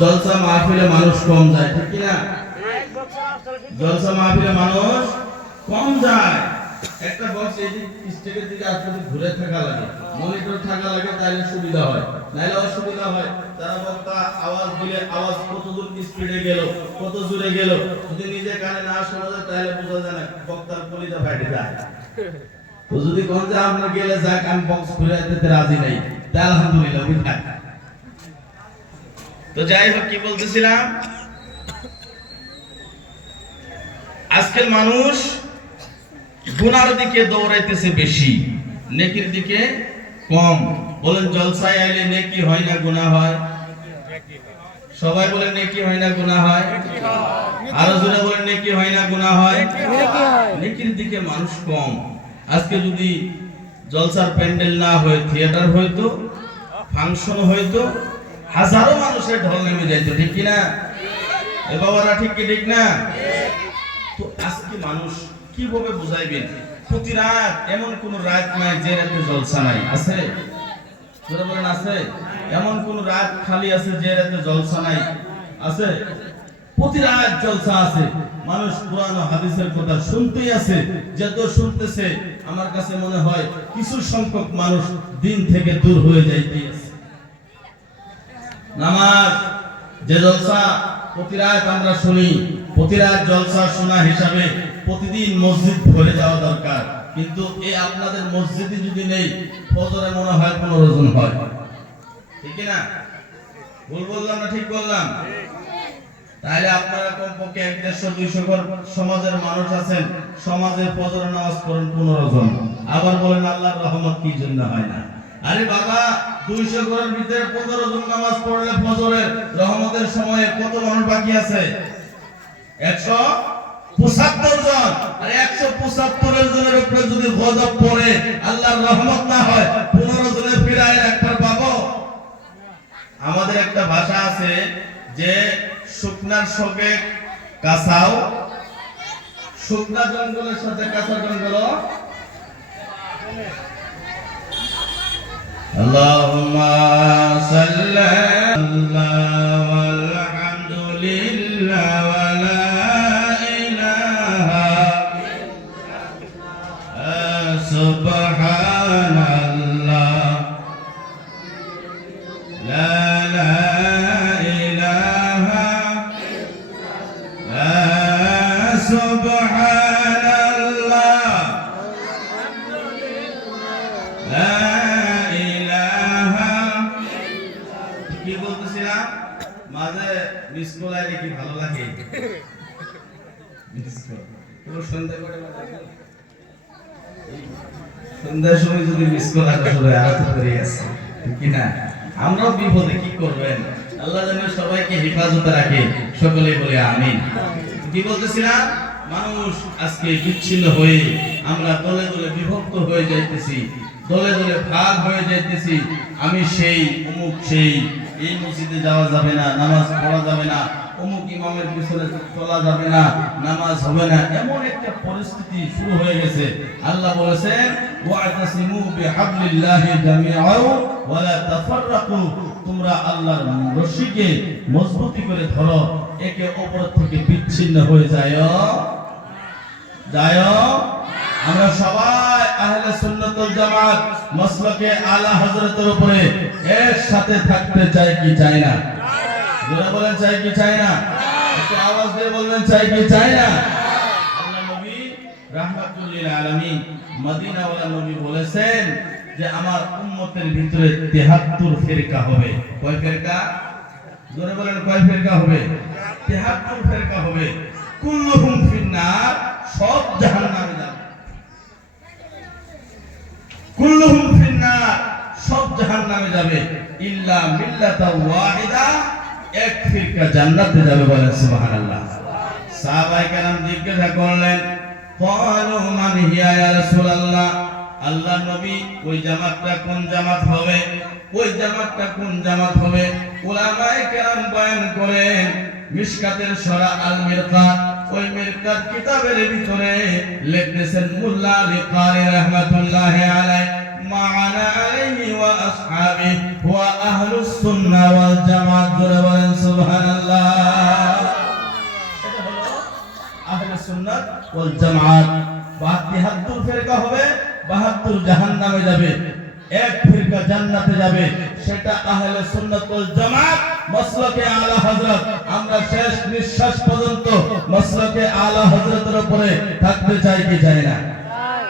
জলসা মাহফিলে মানুষ কম যায়, ঠিক কি না? জলসা মাহফিলে মানুষ কম যায়। একটা বক্স এই স্টেজের দিকে আসলে ঘুরে থাকা লাগে, মনিটর থাকা লাগে, তাহলে সুবিধা হয়, নাইলে অসুবিধা হয়। তারা বক্তা আওয়াজ দিলে আওয়াজ কত দূর স্পিডে গেল, কত জোরে গেল, যদি নিজে কানে না শোনা যায় তাহলে বোঝা যায় না, বক্তার কলিজা ফাটে যায়। তো যদি কোন যে আপনি গেলে যাক, আমি বক্স ঘুরে দিতে রাজি নাই, তা আলহামদুলিল্লাহ বিধায়। তো যাই হোক, কি বলতেছিলাম, আজকাল মানুষ গুনার দিকে দৌড়াইতেছে বেশি, নেকির দিকে কম। বলেন জলসায় আইলে নেকি হয় না গুনাহ হয়? সবাই বলেন নেকি হয় না গুনাহ হয়? আরো জোরে বলেন নেকি হয় না গুনাহ হয়? নেকির দিকে মানুষ কম। আজকে যদি জলসার প্যান্ডেল না হয়, থিয়েটার হইতো, ফাংশন হইতো, হাজারো মানুষের ঢল নেমে যাইতো, ঠিক কি না? এ বাবারা ঠিক কি ঠিক না? তো আজকে মানুষ কিভাবে বুঝাইবেন? প্রতি রাত এমন কোন রাত নাই যে রাতে জলসা নাই, আছে? যারা বলেন আছে? এমন কোন রাত খালি আছে যে রাতে জলসা নাই, আছে? প্রতি রাত জলসা আছে। মানুষ কোরআন ও হাদিসের কথা শুনতেই আছে। যত শুনতেছে আমার কাছে মনে হয় কিছু সংখ্যক মানুষ দিন থেকে দূর হয়ে যাইতেই আছে। নামাজ যে জলসা প্রতি রাত আমরা শুনি, প্রতি রাত জলসা শোনা হিসাবে প্রতিদিন মসজিদ ভরে যাওয়া দরকার। কিন্তু এই আপনাদের মসজিদে যদি নেই, ফজরে মনে হয় 15 জন হয়, ঠিক না? ভুল বললাম না ঠিক বললাম? তাহলে আপনারা কমপক্ষে 150-200 ঘর সমাজের মানুষ আছেন, সমাজে ফজরের নামাজ পড়েন 15 জন। আবার বলেন আল্লাহর রহমত কি জন্য হয় না? আরে বাবা, 200 ঘরের ভিতরে 15 জন নামাজ পড়লে ফজরের রহমতের সময়ে কত মানুষ বাকি আছে? 175 জন। আর 175 জনের উপরে যদি গজব পড়ে, আল্লাহর রহমত না হয়, 15 জনের ফিরায় একবার পাবো? আমাদের একটা ভাষা আছে যে শুকনার সঙ্গে কাঁচাও, শুকনা জঙ্গলের সাথে কাঁচা জঙ্গল। আল্লাহুম্মা সাল্লি আলা ওয়ালহামদুলিল্লাহ ওয়া লা ইলাহা সুবহানাল্লাহ লা সুবহানাল্লাহ লা ইলাহা। কি বলতেছিলাম? মাঝে মিস কল আইলে কি ভালো লাগে? মিস কল পুরো সন্ধ্যা করে সন্ধ্যার সময় যদি মিস কল আসলে আরাম করে আছে, ঠিক না? আমরাও বিপদে, কি করবেন? আল্লাহ যেন সবাইকে হেফাজতে রাখে, সকলেই বলে আমিন। কি বলতেছিলাম? মানুষ আজকে বিচ্ছিন্ন হয়ে আমরা দলে দলে বিভক্ত হয়ে যাইতেছি, দলে দলে ভাগ হয়ে যাইতেছি। আমি সেই, অমুক সেই, এই মসজিদে যাওয়া যাবে না, নামাজ পড়া যাবে না, অমুক ইমামের পিছনে চলা যাবে না, নামাজ হবে না, এমন একটা পরিস্থিতি শুরু হয়ে গেছে। আল্লাহ বলেছেন ওয়াতাসিমু বিহাবলিল্লাহি জামিআও ওয়া লা তাফাররাকু, তোমরা আল্লাহর রশিকে মজবুতি করে ধরো, একে অপর থেকে বিচ্ছিন্ন হয়ে যায়। আমরা সবাই আহলে সুন্নাত ওয়াল জামাত মাসলাকে আলা হযরতের উপরে একসাথে থাকতে চাই কি চাই না? যারা বলেন চাই কি চাই না? একটু আওয়াজ দিয়ে বলবেন চাই কি চাই না? আল্লাহ নবী রাহমাতুল লিল আলামিন, মদিনাওয়ালা নবী বলেছেন যে আমার উম্মতের ভিতরে 73 ফিরকা হবে। কয় ফিরকা? জোরে বলেন, কয় ফিরকা হবে? 73 ফিরকা হবে। কুল্লুহুম ফিন্নার, সব জাহান্নামে যাবে। কুল্লুহুম ফিন্নার, সব জাহান্নামে যাবে, ইল্লা মিল্লাতা ওয়াহিদা, এক ফিরকা জান্নাতে যাবে। বলেন সুবহানাল্লাহ। সাহাবায়ে কেরাম জিজ্ঞাসা করলেন, ক্বালু মান হিয়া ইয়া রাসূলুল্লাহ, আল্লাহ নবী ওই জামাতটা কোন জামাত হবে? ওই জামাতটা কোন জামাত হবে? উলামায়ে কেরাম বয়ান করেন, মিশকাতের সূরা আল মিরকাত, ওই মিরকাত কিতাবের ভিতরে লিখেছেন মুল্লা আলী কারি রাহমাতুল্লাহি আলাইহি, মা'আনা আলাইহি ওয়া আসহাবি ওয়া আহলুস সুন্নাহ ওয়াল জামাত। বলেন সুবহান। ওয়াল জামাত। 72 ফিরকা হবে, 72 জাহান্নামে যাবে, এক ফিরকা জান্নাতে যাবে, সেটা আহলে সুন্নাত ওয়াল জামাত মাসলাকে আলা হযরত। আমরা শেষ নিঃশ্বাস পর্যন্ত মাসলাকে আলা হযরতের উপরে থাকতে চাই কি চাই না?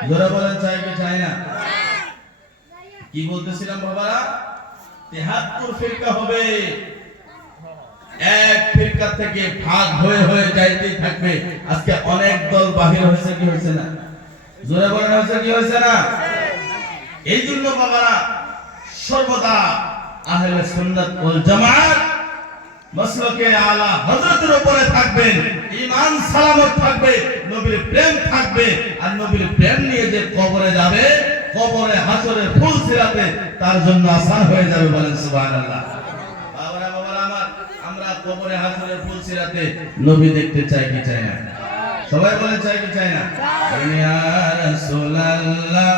জোরে বলেন, চাই কি চাই না? কি বলতেছিলাম বাবারা? 73 ফিরকা হবে, এক ফিরকা থেকে ভাগ হয়ে হয়ে যাইতেই থাকবে। আজকে অনেক দল বাহির হয়েছে, কি হয়েছে না? জোরে বলেন, হয়েছে কি হয়েছে না? এই জন্য বাবারা সর্বদা আহলে সুন্নাত ওয়াল জামাত মাসলাকে আলা হযরতের উপরে থাকবেন, ঈমান সালামত থাকবে, নবীর প্রেম থাকবে। আর নবীর প্রেম নিয়ে যে কবরে যাবে, কবরে হাসরে ফুলসিরাতে তার জন্য আসান হয়ে যাবে। বলেন সুবহানাল্লাহ। বাবারা বাবারা আমার, আমরা কবরে হাসরে ফুলসিরাতে নবী দেখতে চাই কি চাই না? সবাই বলে চাই কি চাই না? ইয়া রাসূলুল্লাহ,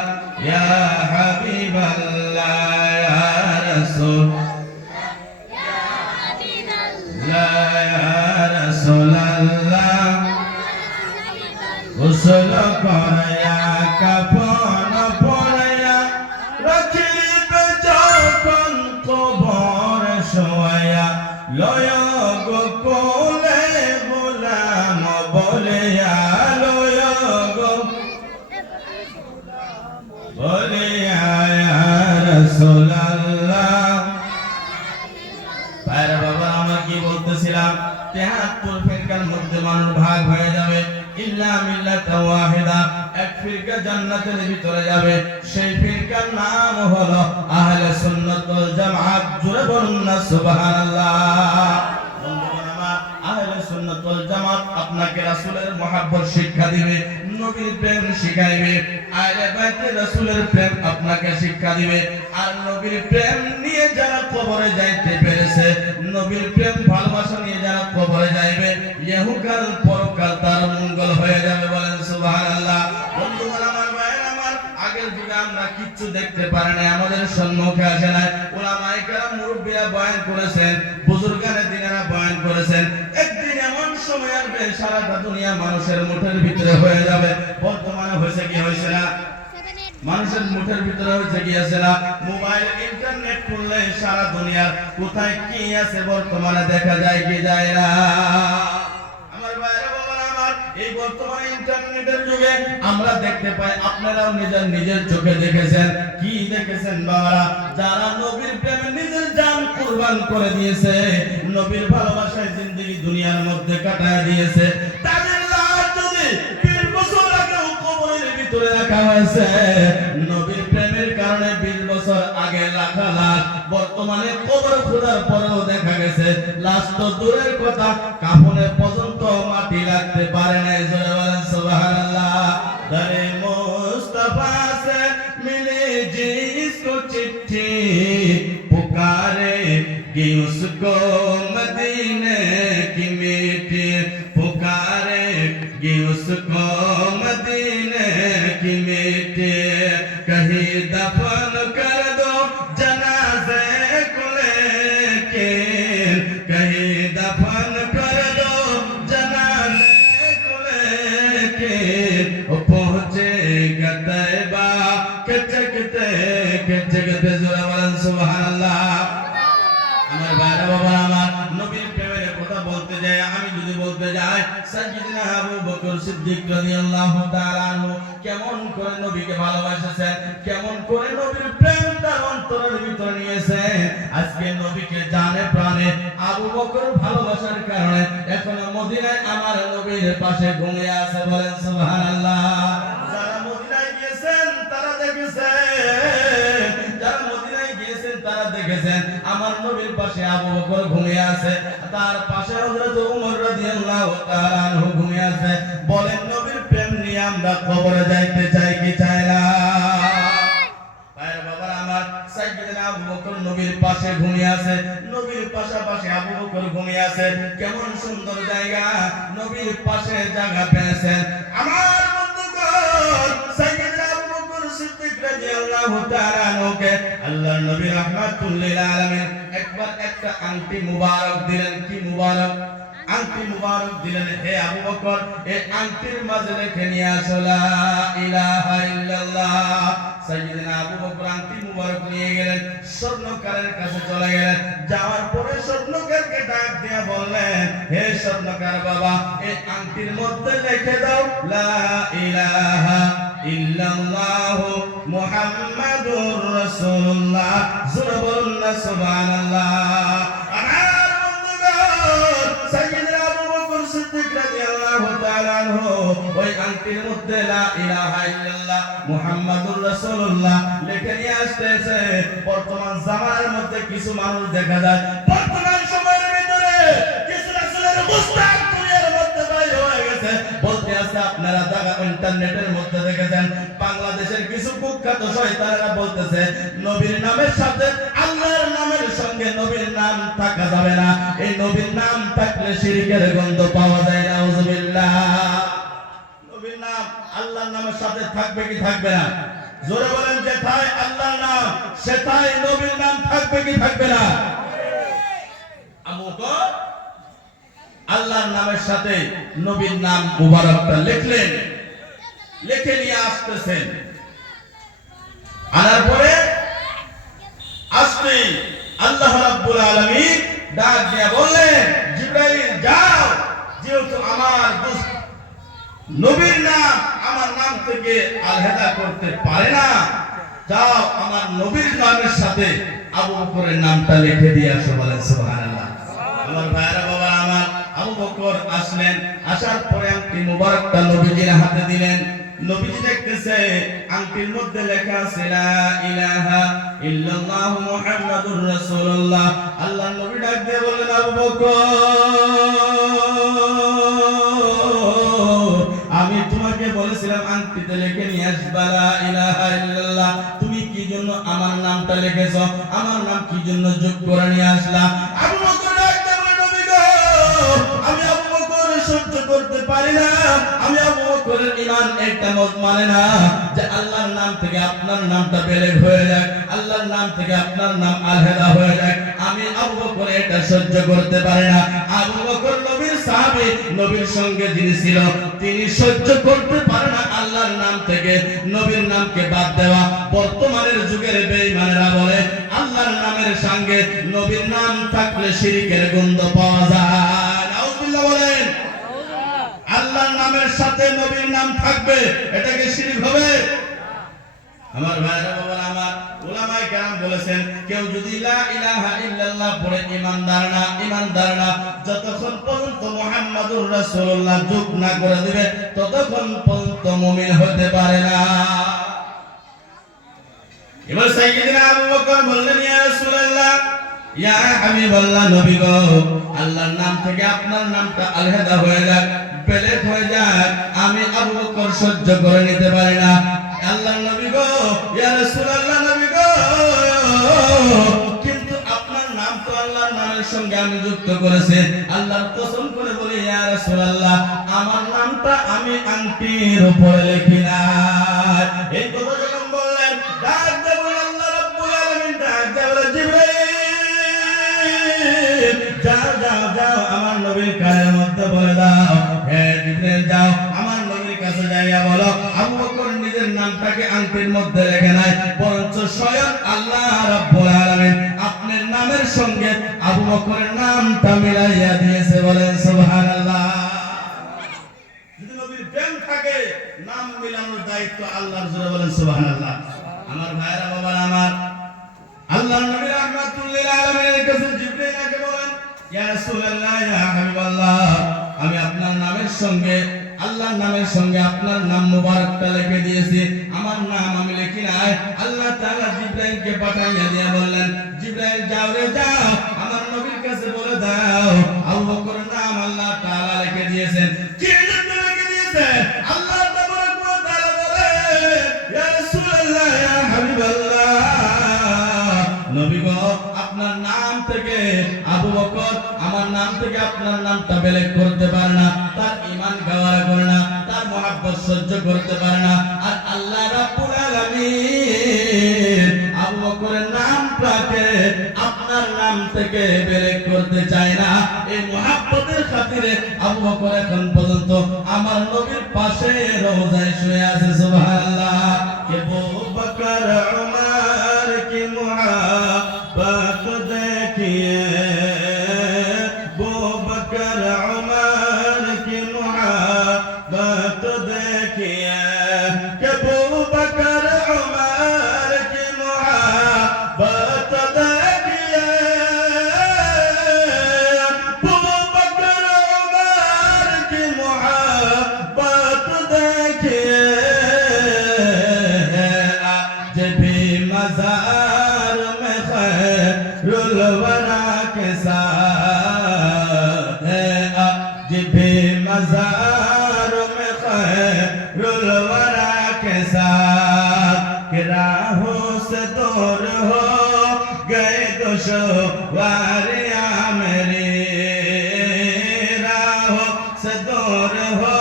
ইয়া হাবিবাল্লাহ, ইয়া রাসূল, ইয়া রাসূলুল্লাহ, গোসল করিয়া কাফন পরিয়া রাখিবে যখন কবর শোয়া, লয় গো কোলে গোলাম বলিয়া, লয় গো বলিয়া, ইয়া রাসূলুল্লাহ। ভাইরা বাবা, আমরা কি বলতেছিলাম? 73 ফিরকার মধ্যে মানুষ ভাগ হয়ে যাবে, ইল্লা মিল্লাতান ওয়াহিদা, এক ফিরকা জান্নাতের ভিতরে যাবে। সেই ফিরকার নাম হলো আহলে সুন্নাত ওয়াল জামাত। জোরে বলুন না সুবহানাল্লাহ। বন্ধুগণ আমার, আহলে সুন্নাত ওয়াল জামাত আপনাকে রাসূলের মহব্বত শিক্ষা দিবে, নবীর প্রেম শিখাইবে। আহলে বাইতে রাসূলের প্রেম আপনাকে শিক্ষা দিবে। আর নবীর প্রেম নিয়ে যারা কবরে যাইতে পেরেছে, নবীর প্রেম ভালোবাসা নিয়ে যারা কবরে যাইবে, ইহকাল পরকাল তার মঙ্গল হয়ে যাবে। বলেন সুবহানাল্লাহ। বন্ধুগণ আমার, ভাইরা আমার, আগের যুগে আমরা কিচ্ছু দেখতে পারি না, আমাদের সম্মুখে আসে না। উলামায়ে কেরাম মুরব্বিরা বয়ান করেছেন, বুজুর্গানে দিনেরা বয়ান করেছেন। একদিন এমন সময় আসবে সারাটা দুনিয়া মানুষের মুঠের ভিতরে হয়ে যাবে। বর্তমানে হয়েছে কি হয়েছে না? মানুষের মুঠের ভিতরে হয়েছে কি আছে না? মোবাইল ইন্টারনেট খুললে সারা দুনিয়ার কোথায় কি আছে বর্তমানে দেখা যায় কি যায় না? আমার ভাইরা বাবারা আমার, এই বর্তমানে ইন্টারনেটের যুগে আমরা দেখতে পাই, আপনারাও নিজের চোখে দেখেছেন। কি দেখেছেন বাবারা? যারা নবীর প্রেমে নিজের জান কুরবান করে দিয়েছে, নবীর ভালোবাসায় জিন্দেগি দুনিয়ার মধ্যে কাটায় দিয়েছে, তাদের লাশ যদি 20 বছর আগেও কবরের ভিতরে রাখা হয়েছে, নবীর প্রেমের কারণে 20 বছর আগে রাখা লাশ বর্তমানে কবর খোঁড়ার পরেও দেখা গেছে লাশ তো দূরের কথা, কাফনে পর্যন্ত মাটি লাগতে পারে না। জোরে বলেন সুবহানাল্লাহ। দরে মুস্তাফা সে মিলে जिसको चिट्ठी पुकारे कि उसको मदीने की मीठी, पुकारे कि उसको मदीने की मीठी, कहीं दफन कर दो जनाजे को लेके, कहीं दफन कर दो जनाजे को लेके, पहुंचेगा तैबा के जगते जोरा বলেন সুবহানাল্লাহ। আমার ভাইরা বাবা আমার, নবীর প্রেমের কথা বলতে যায়, আমি যদি বলতে যাই সাইয়্যিদনা আবু বকর সিদ্দিক রাদিয়াল্লাহু তাআলা আনহু কেমন করে নবীকে ভালোবাসেছেন, কেমন করে নবীর প্রেম তার অন্তরের ভিতরে নিয়েছে। আজকে নবীকে জানে প্রাণে আবু বকর ভালোবাসার কারণে এখনো মদিনায় আমার নবীর পাশে ঘুমিয়ে আছে। বলেন সুবহানাল্লাহ। যারা মদিনায় গিয়েছেন তারা দেখেছেন, যারা মদিনায় গিয়েছেন তারা দেখেছেন আমার নবীর পাশে আবু বকর ঘুমিয়ে আছে, তার পাশে হযরত ওমর রাদিয়াল্লাহু তাআলা আনহু ঘুমিয়ে আছে। বলেন নবীর প্রেম নিয়ে আমরা কবরে যাইতে চাই কি চাই না? ভাইরা বাবারা আমার, সাইয়্যিদনা আবু বকর নবীর পাশে ঘুমিয়ে আছে, নবীর পাশাপাশি আবু বকর ঘুমিয়ে আছে। কেমন সুন্দর জায়গা, নবীর পাশে জায়গা পেয়েছেন। আমার বন্ধুগণ, সাইয়্যিদনা আবু বকর সিদ্দিক রাদিয়াল্লাহু তাআলা আনহুকে আল্লাহর নবী রাহমাতুল লিল আলামিন একবার একটা আংটি মুবারক দিলেন। কি মুবারক? আংটি মুবারক দিলেন, হে আবু বকর এই আংটির মাঝে রেখে নিয়ে আসো লা ইলাহা ইল্লাল্লাহ। সাইয়েদনা আবু বকর আংটি মুবারক নিয়ে গেলেন, স্বর্ণকারের কাছে চলে গেলেন। যাওয়ার পরে স্বর্ণকারকে ডাক দিয়ে বললেন, হে স্বর্ণকার বাবা এই আংটির মধ্যে লিখে দাও লা ইলাহা ইল্লাল্লাহু মুহাম্মাদুর রাসূলুল্লাহ। জোরে বলুন না সুবহানাল্লাহ। আমার বন্ধুগণ, সাইয়েদনা আবু বকর সিদ্দিক রাদিয়াল্লাহু তাআলা আনহু ওই আংটির মধ্যে লা ইলাহা ইল্লাল্লাহ মুহাম্মাদুর রাসূলুল্লাহ লিখে নিয়ে আসতেছে। বর্তমান জামানার মধ্যে কিছু মানুষ দেখা যায়, বর্তমান সময়ের ভিতরে কিছু রাসূলের মুস্তাক দুনিয়ার মধ্যে বাইরে হয়ে গেছে। বলতে আছে আপনারা জায়গা ইন্টারনেটের মধ্যে দেখেছেন, বাংলাদেশের কিছু কুখ্যাত শয়তানেরা বলতেছে নবীর নামের সাথে আল্লাহর নামের সঙ্গে নবীর নাম থাকা যাবে না, এই নবীর নাম থাকলে শিরকের গন্ধ পাওয়া যায়। নাউজুবিল্লাহ। নবীর নাম আল্লাহর নামের সাথে থাকবে কি থাকবে না? জোরে বলেন, যেথায় আল্লাহর নাম সেথায় নবীর নাম থাকবে কি থাকবে না? আমুকো আল্লাহর নামের সাথে নবীর নাম মুবারকটা লিখলেন, লিখে নিয়ে আসতেছেন। আনার পরে আসতে আল্লাহ রাব্বুল আলামিন ডাক দিয়ে বললেন, জিবরাইল যাও, যেহেতু আমার নবীর নাম আমার নাম থেকে আলাদা করতে পারে না, যাও আমার নবীর নামের সাথে আবু বকরের নামটা লিখে দিয়ে আসো। বলেন সুবহানাল্লাহ। আমার ভাইরা বাবা আমার, আবু বকর আসলেন, আসার পরে আংটি মুবারকটা নবীজির হাতে দিলেন। নবীজি দেখতেছে আংটির মধ্যে লেখা আছে লা ইলাহা ইল্লাল্লাহু মুহাম্মাদুর রাসূলুল্লাহ। আল্লাহর নবী ডাক দিয়ে বললেন, আবু বকর আমি তোমাকে বলেছিলাম আংটিতে লিখে নিয়ে আসবা লা ইলাহা ইল্লাল্লাহ, তুমি কি জন্য আমার নামটা লিখেছো? আমার নাম কি জন্য যোগ করে নিয়ে আসলা? আবু বকর ডাক দিয়ে বললেন, নবী গো আমি আবু বকর সহ্য করতে পারি না, আমি আবু বকরের ঈমান একটা মত মানে না যে আল্লাহর নাম থেকে আপনার নামটা বেলেগ হয়ে যায়, আল্লাহর নাম থেকে আপনার নাম আলাদা হয়ে যায়। আমি আবু বকর এটা সহ্য করতে পারি না। আবু বকর নবীর সাহাবী, নবীর সঙ্গে যিনি ছিল তিনি সহ্য করতে পারে না আল্লাহর নাম থেকে নবীর নামকে বাদ দেওয়া। বর্তমানের যুগের বেঈমানেরা বলে আল্লাহর নামের সঙ্গে নবীর নাম থাকলে শিরকের গন্ধ পাওয়া যায়। নাউজুবিল্লাহ বলেন। আল্লাহর নামের সাথে নবীর নাম থাকবে, এটা কি শিরক হবে? আমার ভাইরা বাবা আমার, উলামায়ে কেরাম বলেছেন কেউ যদি লা ইলাহা ইল্লাল্লাহ পড়ে ঈমানদার না যতক্ষণ পর্যন্ত মুহাম্মাদুর রাসূলুল্লাহ যোগ না করে দিবে ততক্ষণ পর্যন্ত মুমিন হতে পারে না। এবার সাইয়েদনা আবু বকর বললেন, ইয়া রাসূলুল্লাহ, ইয়া হাবিবাল্লাহ, নবী গো আল্লাহর নাম থেকে আপনার নামটা আলাদা হয়ে যাক, বেলেগ হয়ে যাক, আমি আবু বকর সহ্য করে নিতে পারি না। আল্লাহর নবী গো, ইয়া রাসূলুল্লাহ, নবী গো কিন্তু আপনার নাম তো আল্লাহর নামের সঙ্গে আমি যুক্ত করেছি, আল্লাহর কসম করে বলি ইয়া রাসূলুল্লাহ আমার নামটা আমি আংটির উপরে লিখি না। এই কথা যখন বললেন, ডাক দিয়ে বললেন আল্লাহ রাব্বুল আলামিন ডাক দিয়ে বলে, জিবরাইল যাও যাও যাও আমার নবীর কানের মধ্যে বলে দাও, হে জিবরাইল যাও আমার নবীর কাছে যাইয়া বলো আবু বকর নিজের নামটাকে আংটির মধ্যে লেখে নাই, বরঞ্চ স্বয়ং আল্লাহ রাব্বুল আলামিন আপনার নামের সঙ্গে আবু বকরের নামটা মিলাইয়া দিয়েছে। বলেন সুবহানাল্লাহ। যদি নবীর প্রেম থাকে নাম মিলানোর দায়িত্ব আল্লাহর। জোরে বলেন সুবহানাল্লাহ। আমার ভাইরা বাবা আমার, আল্লাহর নবী রাহমাতুল লিল আলামিনের কাছে জিবরাইল এসে বলেন, ইয়া রাসূলুল্লাহ, ইয়া হাবিবাল্লাহ, আমি আপনার নামের সঙ্গে আল্লাহর নামের সঙ্গে আপনার নাম মুবারকটা লিখে দিয়েছি, আমার নাম আমি লিখি নাই। আল্লাহ তাআলা জিবরাইলকে পাঠাইয়া দিয়া বললেন, জিবরাইল যাও রে যাও আমার নবীর কাছে বলে দাও আবু বকরের নাম আল্লাহ তাআলা লিখে দিয়েছেন। কি জন্য লিখে দিয়েছেন? আল্লাহ তাবারক ওয়া তাআলা বলে, ইয়া রাসূলুল্লাহ, ইয়া হাবিবাল্লাহ, নবী গো আপনার নাম থেকে আবু বকর আমার নাম থেকে আপনার নামটা বেলেগ করতে পারে না, তার ঈমান গাওয়ারা করে না, তার মহব্বত সহ্য করতে পারে না। আর আল্লাহ রাব্বুল আলামিন আবু বকরের নামটাকে আপনার নাম নাম থেকে বের করতে চায় না। এই মুহাব্বতের খাতিরে আবু বকর এখন পর্যন্ত আমার নবীর পাশে রওজায় শুয়ে আছে। সুবহানাল্লাহ। কে আবু বকর উমর কি মুহাব্বত দেখিয়ে, আবু বকর উমর কি মুহাব্বত দেখিয়ে, কে আবু বকর উমর কি মুহাব্বত দেখিয়ে, আবু বকর উমর কি মুহাব্বत देखिए, आज भी मज़ार में खैरुल वरा के साथ है, आज भी मज़ार में खैरुल वरा के साथ, कि राहों से दूर हो गए दुश्वारियां मेरी, राहों से दूर हो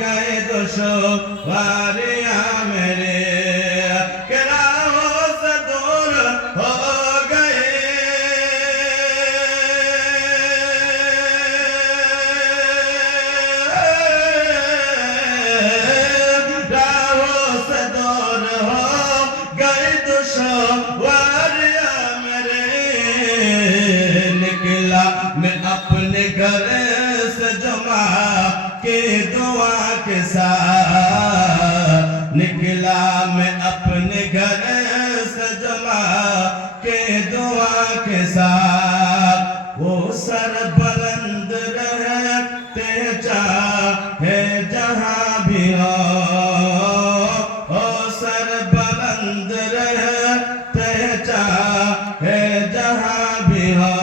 गए दुश्वारियां मेरे, कि राहों से दूर हो गए, राहों से दूर हो गए दुश्वारियां मेरे, निकला मैं अपने घर से जुमा के दुआ के साथ, निकला मैं अपने घर से जुमा के दुआ के साथ, वो सर बुलंद रहते चाहे जहां भी हो, वो सर बुलंद रहते चाहे जहां भी हो,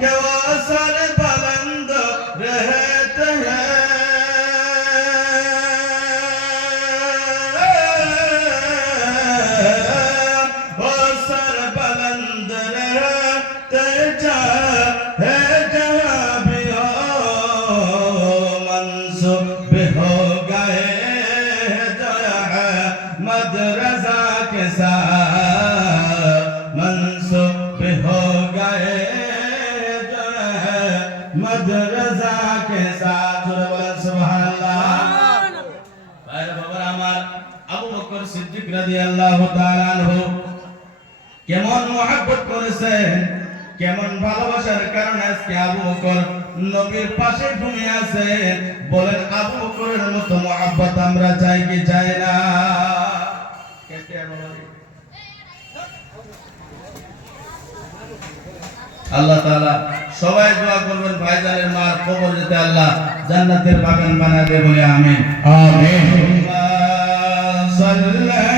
कि वो सर बुलंद रहते हैं, वो सर बुलंद रहते चाहे जहां भी हो, मंसूब हो गए जो है मदरसा के साथ, मंसूब हो गए जो है मदरसा के साथ। सुबहानाल्लाह। ভাইরা বাবারা আমার, আবু বকর সিদ্দিক রাদিয়াল্লাহু তাআলা আনহু কেমন মুহাব্বত করেছেন, কেমন ভালোবাসার কারণে আজকে আবু বকর নবীর পাশে ঘুমিয়ে আছে। বলেন আবু বকরের মতো মুহাব্বত আমরা চাই কি চাই না? আল্লাহ তাআলা সবাই দোয়া করবেন ভাইজানের মার কবর যাতে আল্লাহ জান্নাতের বাগান বানায় দেয়, বলে আমিন। আমিন। সাল্লাল্লাহু